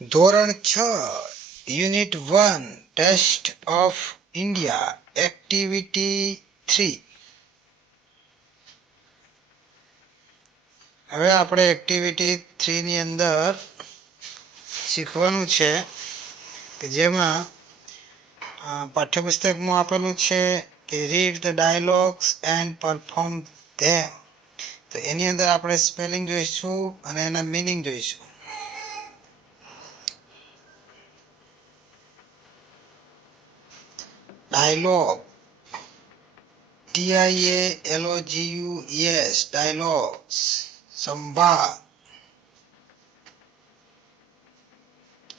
ધોરણ 6 unit 1 test of India activity 3. હવે આપણે એક્ટિવિટી 3 ની અંદર શીખવાનું છે કે જેમાં પાઠ્યપુસ્તકમાં આપેલું છે કે read the dialogues and perform them. તો એની અંદર આપણે સ્પેલિંગ જોઈશું અને એના મિનિંગ જોઈશું. ડાયલોગ, DIALOGUES, ડાયલોગ્સ, સંવાદ,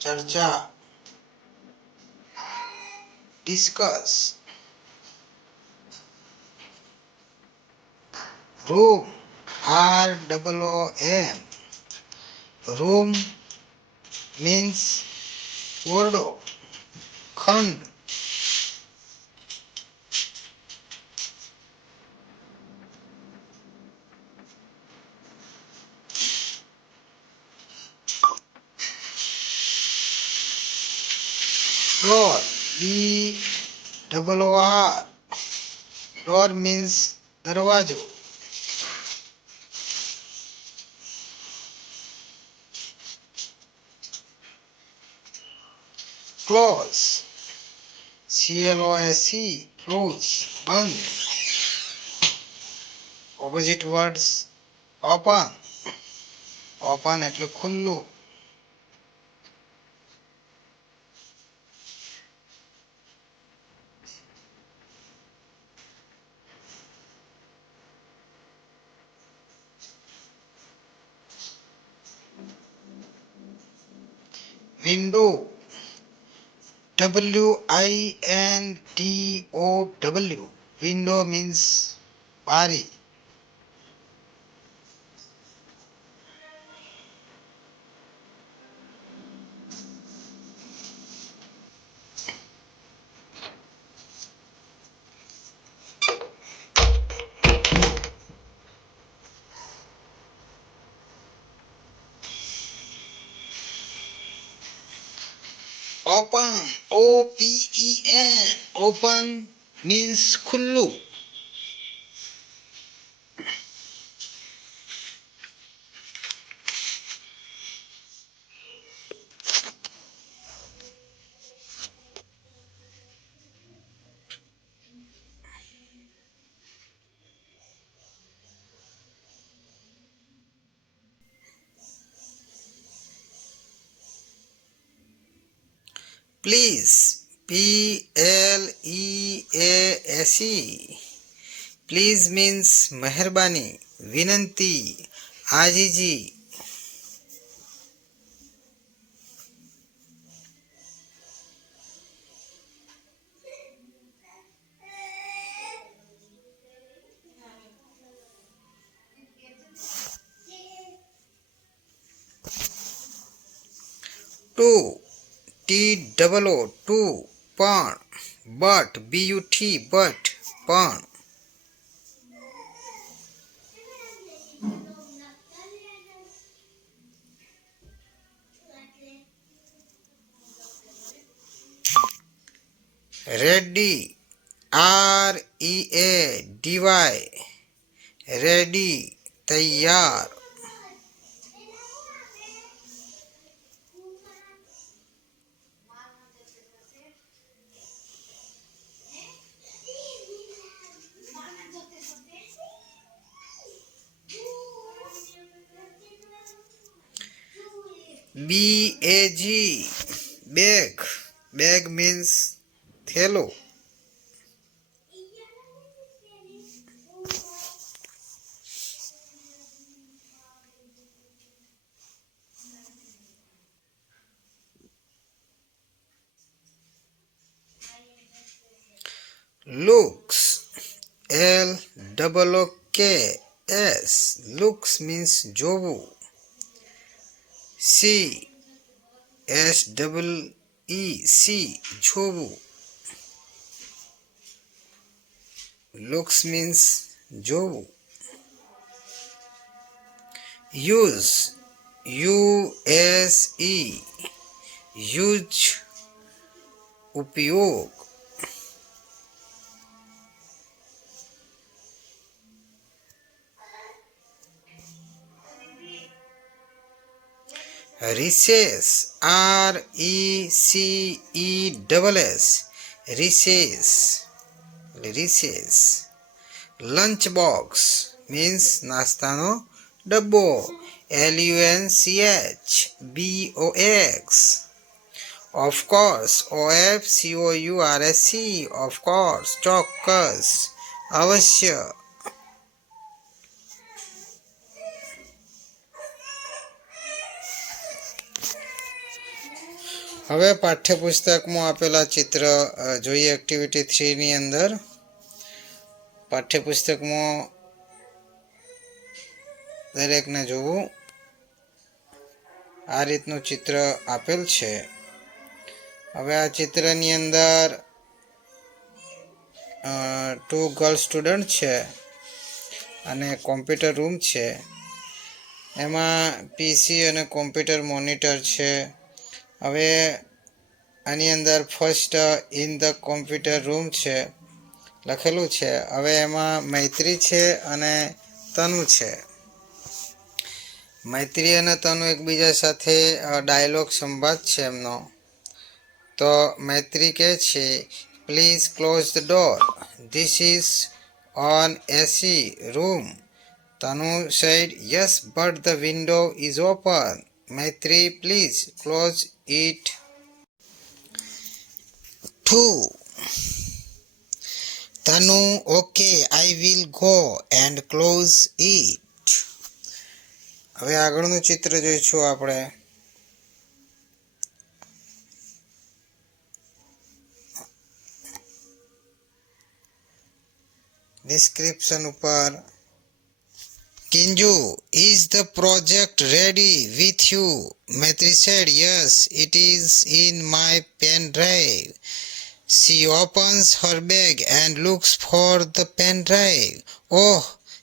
ચર્ચા, discuss. Room, ROOM, room means ઓરડો, ખંડ. ડોર, DOOR, ડોર means દરવાજો. ક્લોઝ, CLOSE, ક્લોઝ, બંધ. ઓપોઝિટ વર્ડ્સ, ઓપન, ઓપન એટલે ખુલ્લું. વિન્ડો, WINDOW, વિન્ડો means બારી. ઓપન, OPEN, ઓપન means ખુલ્લું. પ્લીઝ, PLEASE, પ્લીઝ means મહેરબાની, વિનંતી, આજીજી. ટુ, TOO, ટુ, પણ. બટ, BUT, બટ, પણ. રેડી, READY, રેડી, તૈયાર. BAG, બેગ, બેગ means થેલો. લુક્સ, LOOKS, લુક્સ means જોવું. SEE, જોવું. લુક્સ means જોવું. યુઝ, USE, યુઝ ઉપયોગ. Recess, RECESS, recess, recess. Lunch box means નાસ્તાનો ડબ્બો, LUNCHBOX. Of course, OFCOURSE, of course, ચોક્કસ, અવશ્ય. હવે પાઠ્યપુસ્તકમાં આપેલા ચિત્ર જોઈએ એક્ટિવિટી 3 ની અંદર. પાઠ્યપુસ્તકમાં દરેકને જોવું. આ રીતનું ચિત્ર આપેલ છે. હવે આ ચિત્રની અંદર 2 ગર્લ સ્ટુડન્ટ છે અને કોમ્પ્યુટર રૂમ છે. એમાં પીસી અને કોમ્પ્યુટર મોનિટર છે. હવે આની અંદર first in the computer room છે લખેલું છે. હવે એમાં મૈત્રી છે અને તનુ છે. મૈત્રી અને તનુ એકબીજા સાથે ડાયલોગ સંવાદ છે એમનો. તો મૈત્રી કહે છે, please close the door, this is an AC room. Tanu said, yes, but the window is open. Maitri, please close it too. Tanu, okay, I will go and close it. હવે આગળનું ચિત્ર જોઈશું આપણે. ડિસ્ક્રિપ્શન ઉપર Kinju, is the project ready with you? Maitri said, yes, it is in my pen drive. She opens her bag and looks for the pen drive. Oh,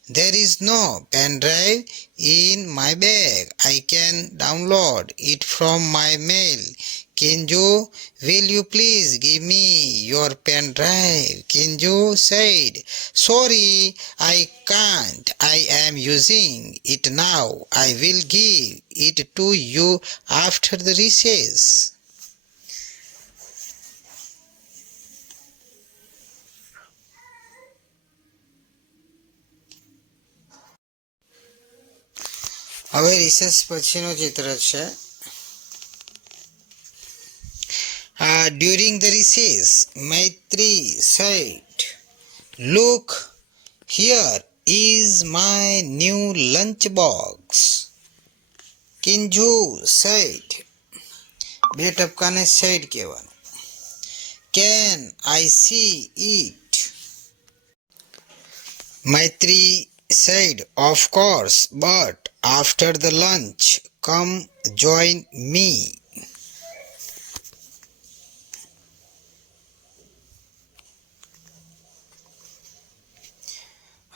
there is no pen drive in my bag. I can download it from my mail. Kinju, will you please give me your pen drive? Kinju said, sorry, I can't. I am using it now. I will give it to you after the recess. હવે recess પછીનો ચિત્ર છે. During the recess, Maitri said, look, here is my new lunch box. Kinju said, બે ટપકાને said કહેવાનું. Can I see it? Maitri said, of course, but after the lunch, come join me.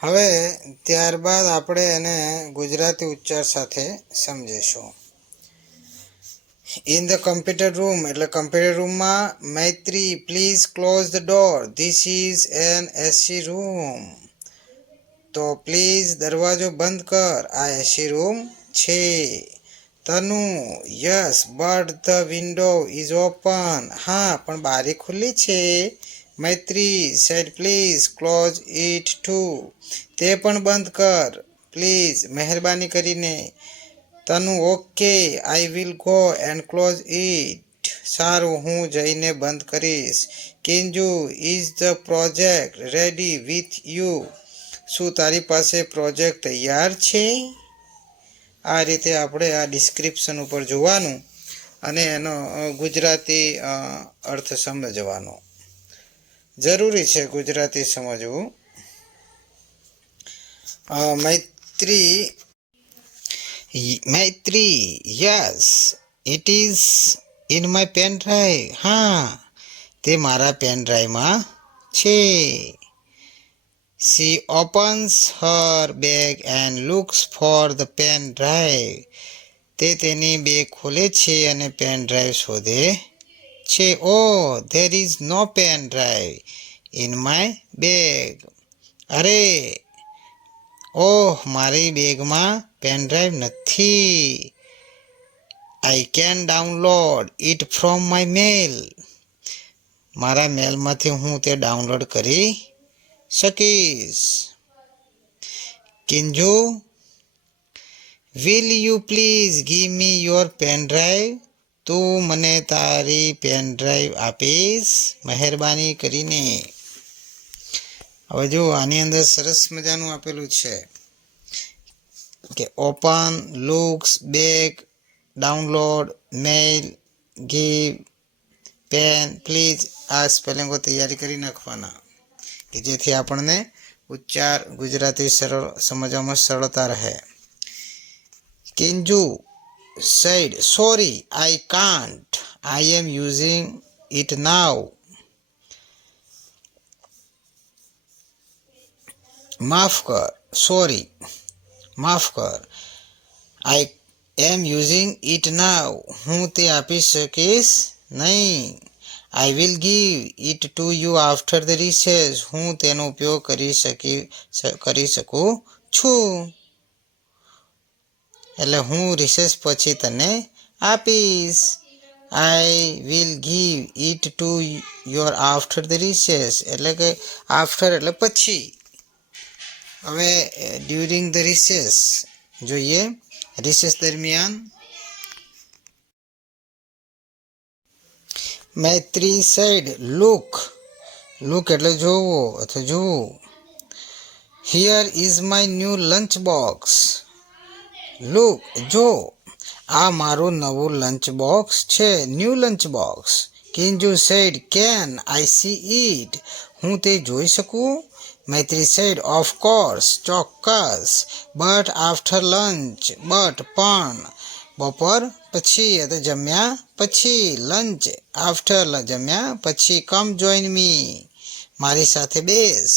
હવે ત્યારબાદ આપણે એને ગુજરાતી ઉચ્ચાર સાથે સમજીશું. ઇન ધ કમ્પ્યુટર રૂમ એટલે કમ્પ્યુટર રૂમમાં Maitri please close the door, this is an AC room. તો પ્લીઝ દરવાજો બંધ કર, આ એસી રૂમ છે. Tanu, yes but the window is open. હા પણ બારી ખુલ્લી છે. Maitri said, please close it too. તે પણ બંધ કર પ્લીઝ, મહેરબાની કરીને. Tanu, okay, I will go and close it. સારું, હું જઈને બંધ કરીશ. Kinju, is the project ready with you? શું તારી પાસે પ્રોજેક્ટ તૈયાર છે? આ રીતે આપણે આ ડિસ્ક્રિપ્શન ઉપર જોવાનું અને એનો ગુજરાતી અર્થ સમજવાનો. જરૂરી છે ગુજરાતી સમજવું. Maitri, yes it is in my pen drive. હા, તે મારા પેન ડ્રાઈવમાં છે. She opens her bag and looks for the pen drive. તે તેની બેગ ખોલે છે અને પેન ડ્રાઈવ શોધે છે. Oh there is no pen drive in my bag. અરે ઓહ, મારી બેગમાં પેન ડ્રાઈવ નથી. I can download it from my mail. મારા મેલમાંથી હું તે ડાઉનલોડ કરી શકીશ. Kinju, will you please give me your pen drive. તું મને તારી પેન ડ્રાઈવ આપીશ મહેરબાની કરીને. હવે જો આની અંદર સરસ મજાનું આપેલું છે કે open, looks, bag, download, mail, give, pen, please. આ સ્પેલિંગો તૈયારી કરી નાખવાના કે જેથી આપણને ઉચ્ચાર ગુજરાતી સરળ સમજવામાં સરળતા રહે. કિંજુ said, sorry, I can't. I am using it now. માફ કર, સોરી, માફ કર. I am using it now. હું તે આપી શકીશ નહીં. I will give it to you after the recess. હું તેનો ઉપયોગ કરી શકું છું. એટલે હું રિસેસ પછી તને આપીશ. I will give it to you after the recess. એટલે કે after એટલે પછી. હવે ડ્યુરિંગ ધ રિસેસ જોઈએ. રિસેસ દરમિયાન મૈત્રી said, look. લુક એટલે જોવો અથવા જોવું. Here is my new lunch box. Look જો, આ મારું નવું લંચ બોક્સ છે, new lunch box. કિંજુ said, can I see it? હું તે જોઈ શકું? મૈત્રી said, of course, ચોક્કસ. but after lunch. but પણ બપોર પછી અથવા જમ્યા પછી. લંચ આફ્ટર જમ્યા પછી. કમ જોઈન મી. મારી સાથે બેસ.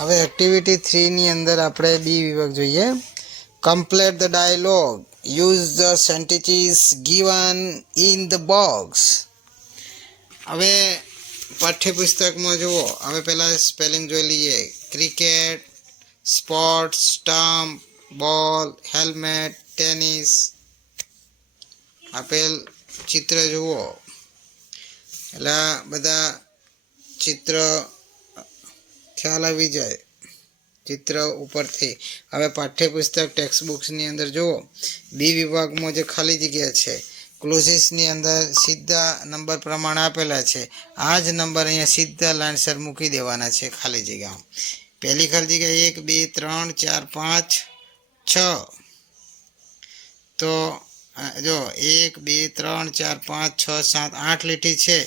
હવે એક્ટિવિટી 3 ની અંદર આપણે બી વિભાગ જોઈએ. Complete the dialogue. Use the sentences given in the box. હવે પાઠ્યપુસ્તકમાં જુઓ. હવે પહેલાં સ્પેલિંગ જોઈ લઈએ. ક્રિકેટ, સ્પોર્ટ્સ, સ્ટમ્પ, બોલ, હેલ્મેટ, ટેનિસ. આપેલ ચિત્ર જુઓ. એટલે બધા ચિત્ર ખ્યાલ આવી જાય ચિત્ર ઉપરથી. હવે પાઠ્યપુસ્તક ટેક્સ્ટ બુક્સની અંદર જુઓ. બી વિભાગમાં જે ખાલી જગ્યા છે ક્લોઝિસની અંદર સીધા નંબર પ્રમાણે આપેલા છે. આ જ નંબર અહીંયા સીધા લાઇનસર મૂકી દેવાના છે ખાલી જગ્યામાં. પહેલી ખાલી જગ્યા 1 2 3 4 5 6. તો જો 1 2 3 4 5 6 7 8 લીટી છે.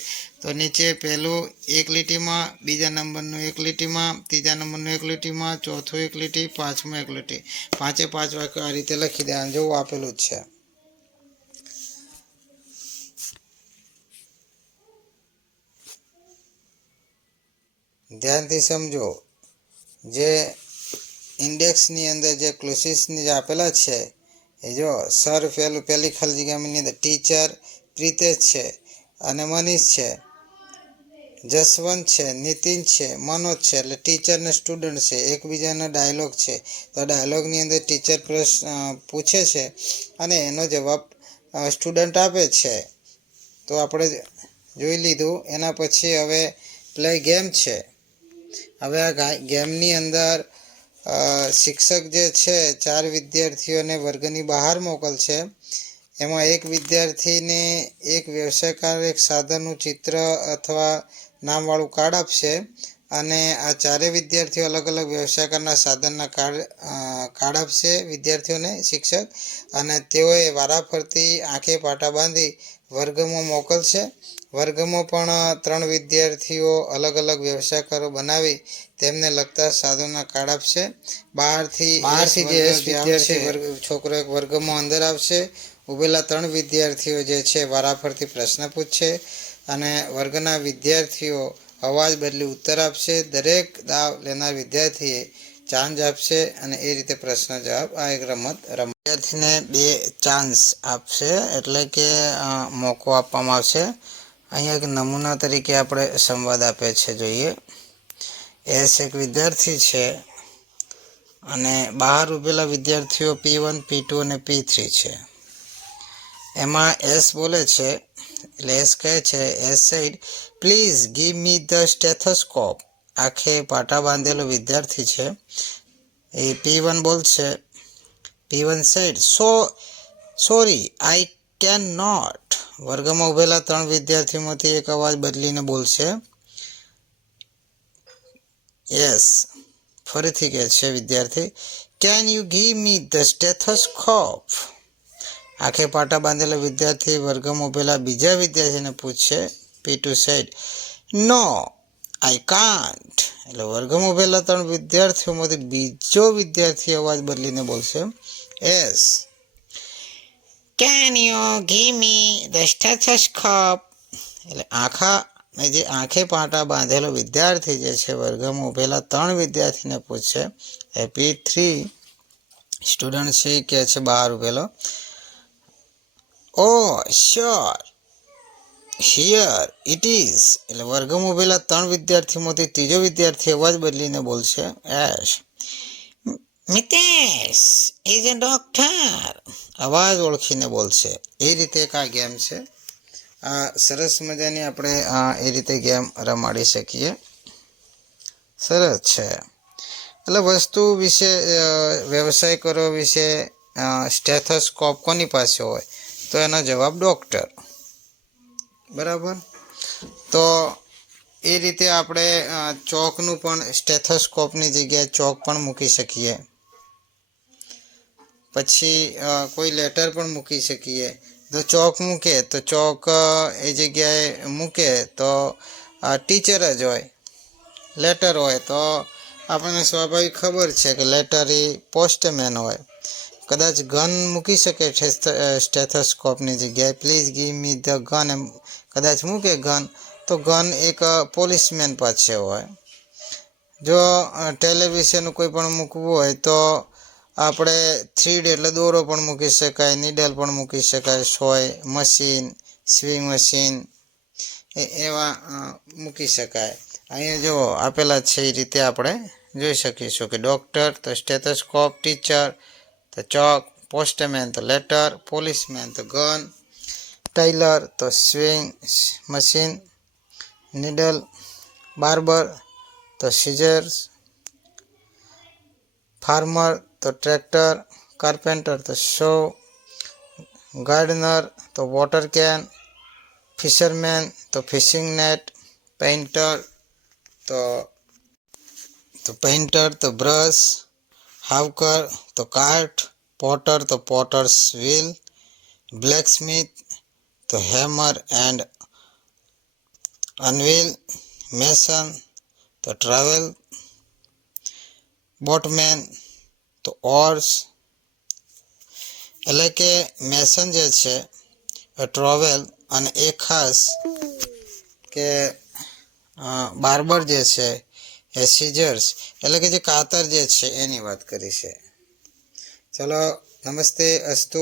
તો નીચે પહેલું એક લીટીમાં, બીજા નંબરનું એક લીટીમાં, ત્રીજા નંબરનું એક લીટીમાં, ચોથું એક લીટી, પાંચમું એક લીટી. 5 5 વાક્ય આ રીતે લખી દેવાનું જેવું આપેલું જ છે. ધ્યાનથી સમજો. જે ઇન્ડેક્સની અંદર જે ક્લોસિસની જે આપેલા છે એ જો સર પહેલી ખાલી જગ્યાની અંદર ટીચર પ્રિતેશ છે અને મનીષ છે, જસવંત છે, નીતિન છે, મનોજ છે. એટલે ટીચર ને સ્ટુડન્ટ છે. એકબીજાનો ડાયલોગ છે. તો ડાયલોગની અંદર ટીચર પ્રશ્ન પૂછે છે અને એનો જવાબ સ્ટુડન્ટ આપે છે. તો આપણે જોઈ લીધું. એના પછી હવે પ્લે ગેમ છે. હવે આ ગેમની અંદર શિક્ષક જે છે 4 વિદ્યાર્થીઓને વર્ગની બહાર મોકલશે. એમાં એક વિદ્યાર્થીને એક વ્યવસાયકાર સાધનનું ચિત્ર અથવા નામવાળું કાર્ડ આપશે અને આ ચારે વિદ્યાર્થીઓ અલગ અલગ વ્યવસાયકારના સાધનના કાર્ડ આપશે વિદ્યાર્થીઓને શિક્ષક. અને તેઓએ વારાફરતી આંખે પાટા બાંધી વર્ગમાં મોકલશે. વર્ગમાં પણ 3 વિદ્યાર્થીઓ અલગ અલગ વ્યવસાયકારો બનાવી તેમને લગતા સાધનોના કાર્ડ આપશે. બહારથી જે વિદ્યાર્થી છોકરો એક વર્ગમાં અંદર આવશે ઉભેલા 3 વિદ્યાર્થીઓ જે છે વારાફરતી પ્રશ્ન પૂછશે અને વર્ગના વિદ્યાર્થીઓ અવાજ બદલી ઉત્તર આપશે. દરેક દાવ લેનાર વિદ્યાર્થીએ ચાન્સ આપશે અને એ રીતે પ્રશ્ન જવાબ આ એક રમત વિદ્યાર્થીને 2 ચાન્સ આપશે, એટલે કે મોકો આપવામાં આવશે. અહીંયા એક નમૂના તરીકે આપણે સંવાદ આપે છે, જોઈએ. એસ એક વિદ્યાર્થી છે અને બહાર ઉભેલા વિદ્યાર્થીઓ P1, P2 અને P3 છે. એમાં એસ બોલે છે, એટલે એસ કહે છે, S said please give me the stethoscope. આંખે પાટા બાંધેલો વિદ્યાર્થી છે. એ P1 બોલશે, P1 said sorry I can not. વર્ગમાં ઉભેલા 3 વિદ્યાર્થીઓમાંથી એક અવાજ બદલીને બોલશે. યસ ફરીથી કહે છે વિદ્યાર્થી, can you give me the stethoscope. આંખે પાટા બાંધેલો વિદ્યાર્થી વર્ગમાં ઉભેલા બીજા વિદ્યાર્થીને પૂછશે. P2 said no I can't. એટલે વર્ગમાં ઉભેલા 3 વિદ્યાર્થીઓમાંથી બીજો વિદ્યાર્થી અવાજ બદલીને બોલશે. S can you give me the stethoscope. એટલે આંખે પાટા બાંધેલો વિદ્યાર્થી જે છે વર્ગમાં ઉભેલા 3 વિદ્યાર્થીને પૂછશે. એ P3 સ્ટુડન્ટ છે કે છે બહાર ઉભેલો, ઓ શ્યોર હિયર ઇટ ઇઝ. એટલે વર્ગમાં ઉભેલા 3 વિદ્યાર્થીઓમાંથી ત્રીજો વિદ્યાર્થી અવાજ બદલીને બોલશે. S Mitesh is a doctor. અવાજ ઓળખીને બોલશે. એ રીતે એક આ ગેમ છે. આ સરસ મજાની આપણે એ રીતે ગેમ રમાડી શકીએ. સરસ છે. એટલે વસ્તુ વિશે વ્યવસાય કરો વિશે સ્ટેથોસ્કોપ કોની પાસે હોય, તો એનો જવાબ ડૉક્ટર. બરાબર. તો એ રીતે આપણે ચોકનું પણ સ્ટેથોસ્કોપની જગ્યાએ ચોક પણ મૂકી શકીએ. પછી કોઈ લેટર પણ મૂકી શકીએ. તો ચોક મૂકે તો ચોક એ જગ્યાએ મૂકે તો ટીચર જ હોય. લેટર હોય તો આપણને સ્વાભાવિક ખબર છે કે લેટર એ પોસ્ટમેન હોય. કદાચ ગન મૂકી શકે છે સ્ટેથોસ્કોપની જગ્યાએ, please give me the gun એમ કદાચ મૂકે ગન, તો ગન એક પોલીસમેન પાસે હોય. જો ટેલિવિઝન કોઈ પણ મૂકવું હોય તો આપણે થ્રીડ એટલે દોરો પણ મૂકી શકાય, નીડલ પણ મૂકી શકાય, સોય મશીન, સ્વિંગ મશીન એવા મૂકી શકાય. અહીંયા જો આપેલા છે એ રીતે આપણે જોઈ શકીશું કે ડૉક્ટર તો સ્ટેથોસ્કોપ, ટીચર તો ચોક, પોસ્ટમેન તો લેટર, પોલીસમેન તો ગન, ટેલર તો સ્વિંગ મશીન, નીડલ, બાર્બર તો સીઝર્સ, ફાર્મર તો ટ્રેક્ટર, કાર્પેન્ટર તો શો, ગાર્ડનર તો વોટર કેન, ફિશરમેન તો ફિશિંગ નેટ, પેઇન્ટર તો બ્રશ, હાવકર તો કાર્ટ, પોટર તો પોટર્સ વ્હીલ, બ્લેકસ્મિથ તો હેમર એન્ડ અનવીલ, મેસન તો ટ્રાવેલ, બોટમેન તો ઓર્સ. એટલે કે મેસન જે છે ટ્રાવેલ, અને એ ખાસ કે બાર્બર જે છે એ સીઝર્સ, એટલે કે જે કાતર જે છે એની વાત કરી છે. ચલો નમસ્તે અસ્તુ.